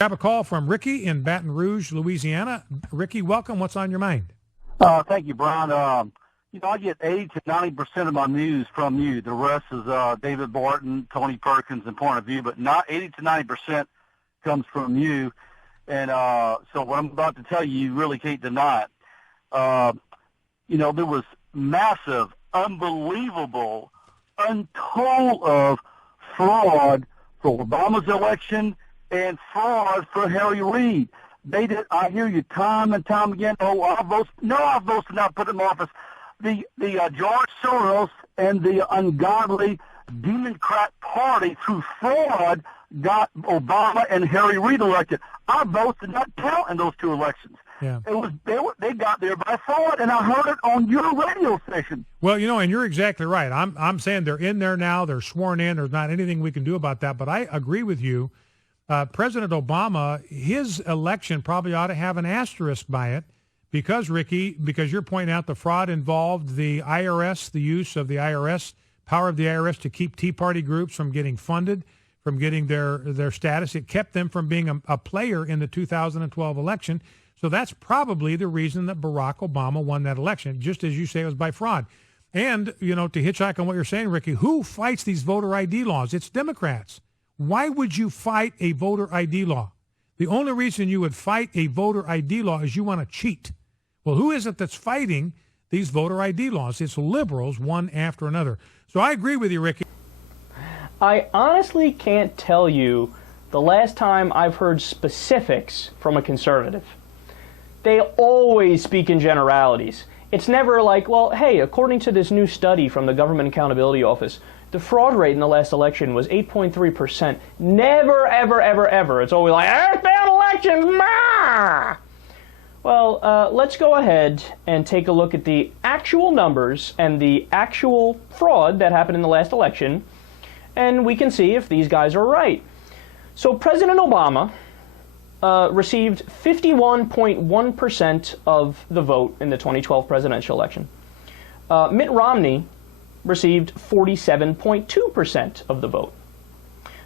I have a call from Ricky in Baton Rouge, Louisiana. Ricky, welcome. What's on your mind? Thank you, Brian. I get 80 to 90% of my news from you. The rest is David Barton, Tony Perkins, and Point of View, but not 80 to 90% comes from you. And so what I'm about to tell you, you really can't deny it. There was massive, unbelievable, untold of fraud for Obama's election and fraud for Harry Reid. They did. I hear you time and time again. Oh, I vote. No, I vote to not put him in office. The George Soros and the ungodly Demon-crat Party through fraud got Obama and Harry Reid elected. Our votes did not count in those two elections. Yeah. They got there by fraud, and I heard it on your radio station. Well, and you're exactly right. I'm saying they're in there now. They're sworn in. There's not anything we can do about that. But I agree with you. President Obama, his election probably ought to have an asterisk by it because you're pointing out the fraud involved the IRS, the use of the IRS, power of the IRS to keep Tea Party groups from getting funded, from getting their status. It kept them from being a player in the 2012 election. So that's probably the reason that Barack Obama won that election, just as you say, it was by fraud. And, to hitchhike on what you're saying, Ricky, who fights these voter ID laws? It's Democrats. Why would you fight a voter ID law? The only reason you would fight a voter ID law is you want to cheat. Well, who is it that's fighting these voter ID laws? It's liberals, one after another. So I agree with you, Ricky. I honestly can't tell you the last time I've heard specifics from a conservative. They always speak in generalities. It's never like, well, hey, according to this new study from the Government Accountability Office, the fraud rate in the last election was 8.3%. Never, ever, ever, ever. It's always like, bad elections, ma! Well, let's go ahead and take a look at the actual numbers and the actual fraud that happened in the last election, and we can see if these guys are right. So President Obama received 51.1% of the vote in the 2012 presidential election. Mitt Romney received 47.2% of the vote.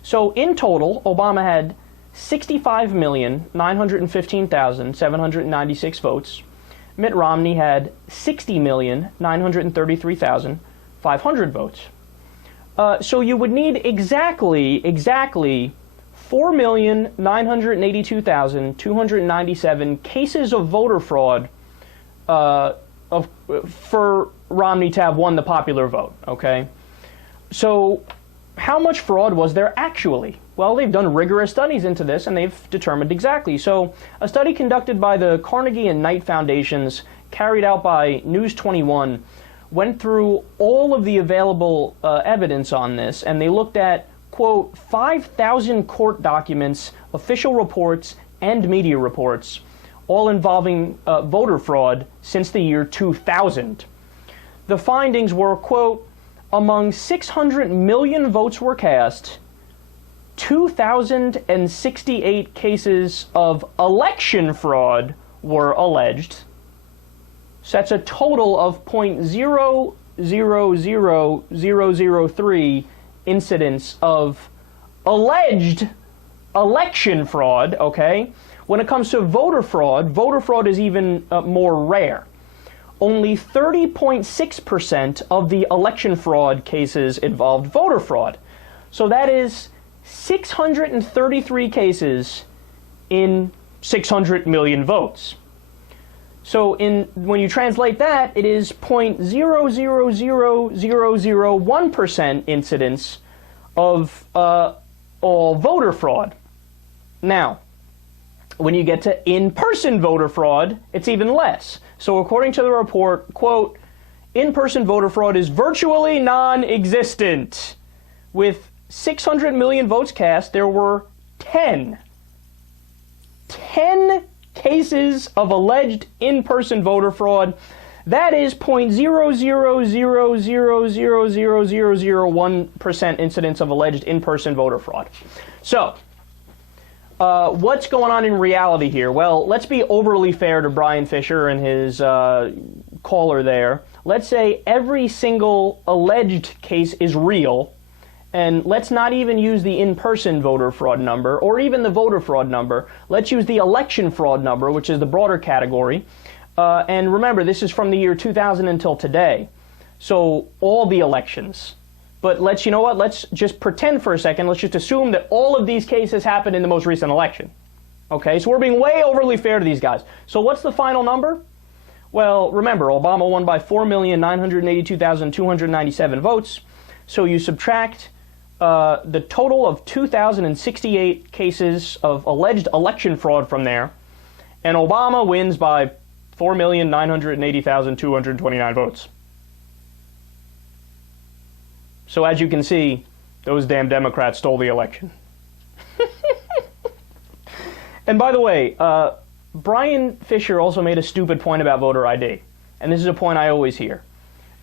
So in total, Obama had 65,915,796 votes. Mitt Romney had 60,933,500 votes. So you would need exactly 4,982,297 cases of voter fraud for Romney to have won the popular vote, okay? So how much fraud was there actually? Well, they've done rigorous studies into this, and they've determined exactly. So a study conducted by the Carnegie and Knight Foundations, carried out by News 21, went through all of the available evidence on this, and they looked at, quote, 5,000 court documents, official reports, and media reports, all involving voter fraud since the year 2000. The findings were, quote, among 600 million votes were cast, 2,068 cases of election fraud were alleged. So that's a total of 0.000003 incidents of alleged election fraud, okay? When it comes to voter fraud is even more rare. Only 30.6% of the election fraud cases involved voter fraud. So that is 633 cases in 600 million votes. So when you translate that, it is 0.000001% incidence of all voter fraud. Now, when you get to in-person voter fraud, it's even less. So according to the report, quote, in-person voter fraud is virtually non-existent. With 600 million votes cast, there were 10 cases of alleged in-person voter fraud. That is 0.00000001% incidence of alleged in-person voter fraud. So, what's going on in reality here? Well, let's be overly fair to Bryan Fischer and his caller there. Let's say every single alleged case is real, And let's not even use the in-person voter fraud number or even the voter fraud number. Let's use the election fraud number, which is the broader category. And remember, this is from the year 2000 until today. So all the elections. But you know what? Let's just pretend for a second. Let's just assume that all of these cases happened in the most recent election. Okay, so we're being way overly fair to these guys. So what's the final number? Well, remember, Obama won by 4,982,297 votes. So you subtract the total of 2,068 cases of alleged election fraud from there, and Obama wins by 4,980,229 votes. So as you can see, those damn Democrats stole the election. And by the way, Bryan Fischer also made a stupid point about voter ID, and this is a point I always hear.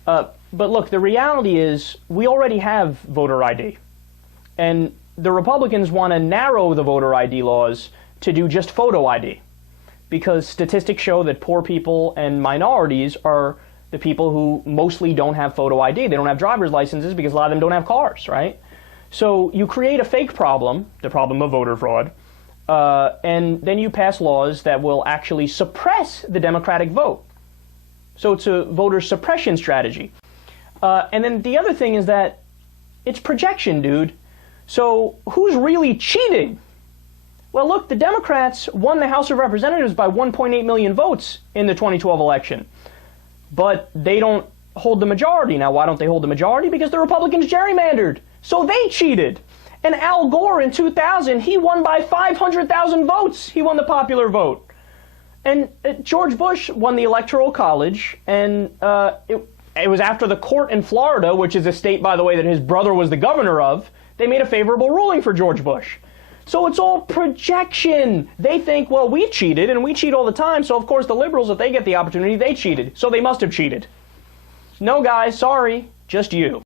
But look, the reality is we already have voter ID. And the Republicans want to narrow the voter ID laws to do just photo ID, because statistics show that poor people and minorities are the people who mostly don't have photo ID. They don't have driver's licenses because a lot of them don't have cars, right? So you create a fake problem, the problem of voter fraud, and then you pass laws that will actually suppress the Democratic vote. So it's a voter suppression strategy. And then the other thing is that it's projection, dude. So who's really cheating? Well, look, the Democrats won the House of Representatives by 1.8 million votes in the 2012 election. But they don't hold the majority. Now, why don't they hold the majority? Because the Republicans gerrymandered. So they cheated. And Al Gore in 2000, he won by 500,000 votes. He won the popular vote. And George Bush won the Electoral College, and it was after the court in Florida, which is a state, by the way, that his brother was the governor of, they made a favorable ruling for George Bush. So it's all projection. They think, well, we cheated, and we cheat all the time, so of course the liberals, if they get the opportunity, they cheated. So they must have cheated. No, guys, sorry, just you.